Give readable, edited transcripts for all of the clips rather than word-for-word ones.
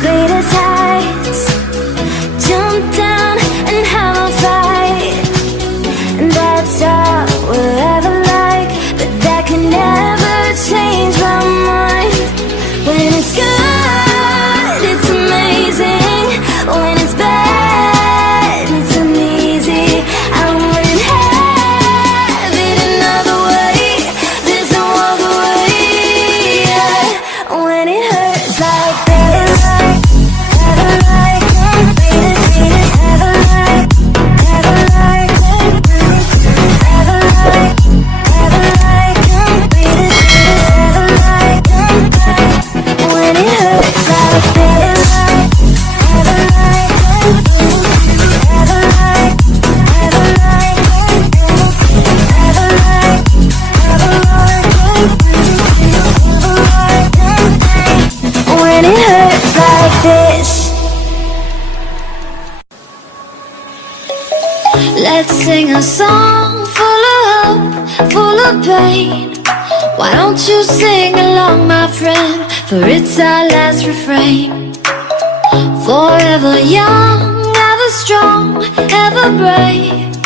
greatest heights. Jump down and have a fight, and that's all we'll ever like. But that can never change my mind. When it's good, it's amazing. When it's bad, it's uneasy. I wouldn't have it another way. There's no other way. Yeah. When it hurts like this, have a like, beat it, have a like, have a like, have a like, have a like, beat it, have a like. When it hurts like this, have a like, have a like, have a like, have a like, have a like. When it hurts like this. Let's sing a song full of hope, full of pain. Why don't you sing along, my friend? For it's our last refrain. Forever young, ever strong, ever brave.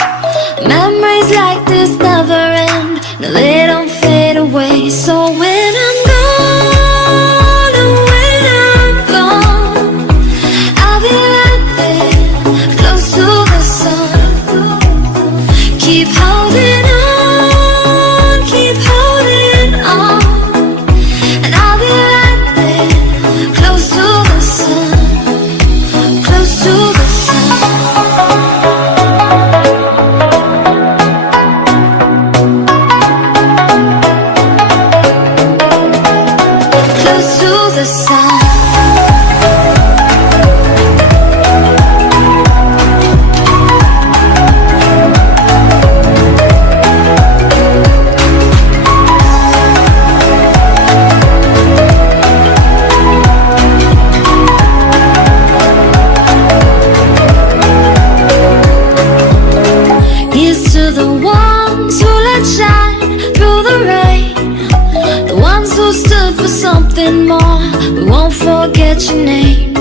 Memories like this never end. No, they don't fade away. So when I'm gone, and when I'm gone, I'll be right there, close to the sun. Keep holding on, keep holding on, and I'll be right there, close to the sun, close to the sun. Close to the sun. Here's to the ones who let shine through the rain, the ones who stood for something more. We won't forget your name.